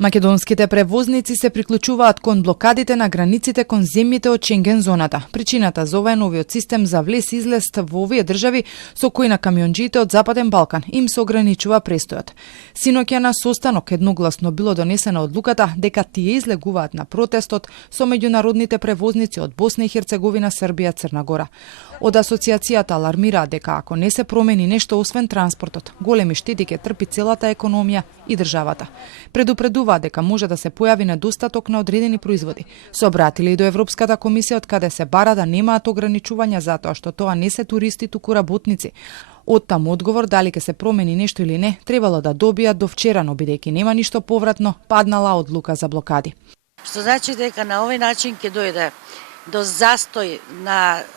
Македонските превозници се приклучуваат кон блокадите на границите кон земјите од Шенген зоната. Причината за ова е новиот систем за влез-излез во овие држави со кој на камионџиите од Западен Балкан им се ограничува престојот. Синоќа на состанок едногласно било донесена одлуката дека тие излегуваат на протестот со меѓународните превозници од Босна и Херцеговина, Србија, Црна Гора. Од асоциацијата алармираат дека ако не се промени нешто освен транспортот, големи штети ќе трпи целата економија и државата. Предупредуваат дека може да се појави недостаток на одредени производи. Се обратиле и до Европската комисија од каде се бара да немаат ограничувања затоа што тоа не се туристи туку работници. Од таму одговор дали ќе се промени нешто или не, требало да добијат до вчерано, бидејќи нема ништо повратно, паднала одлука за блокади. Што значи дека на овој начин ќе дојде до застој на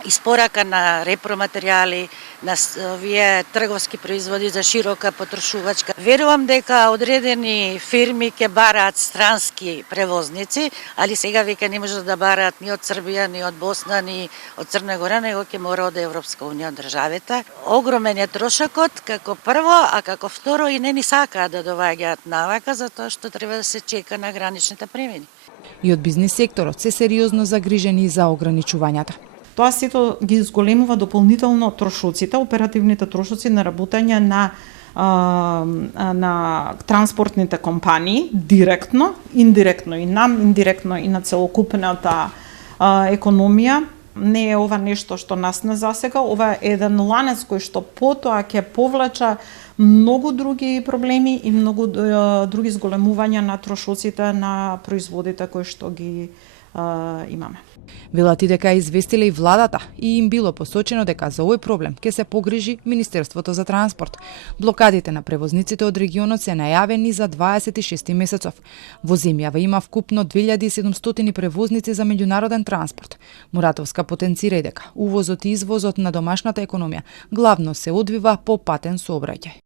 испорака на репроматеријали, на овие трговски производи за широка потрошувачка. Верувам дека одредени фирми ќе бараат странски превозници, али сега веќе не можат да бараат ни од Србија, ни од Босна, ни од Црна Гора, него ќе мора од Европска унија, од државите. Огромен е трошокот, како прво, а како второ и не ни сакаат да доваѓаат навака, затоа што треба да се чека на граничните премини. И од бизнис секторот се сериозно загрижени за ограничувањата. Тоа сето ги зголемува дополнително трошоците, оперативните трошоци на работење на транспортните компании директно, индиректно и нам, индиректно и на целокупната економија. Не е ова нешто што нас не засега, ова е еден ланец кој што потоа ќе повлече многу други проблеми и многу други зголемувања на трошоците на производите кои што ги имаме. Велат и дека известиле и владата и им било посочено дека за овој проблем ќе се погрижи Министерството за транспорт. Блокадите на превозниците од регионот се најавени за 26 месецов. Во земјава има вкупно 2700 превозници за меѓународен транспорт. Муратовска потенцира и дека увозот и извозот на домашната економија главно се одвива по патен сообраќај.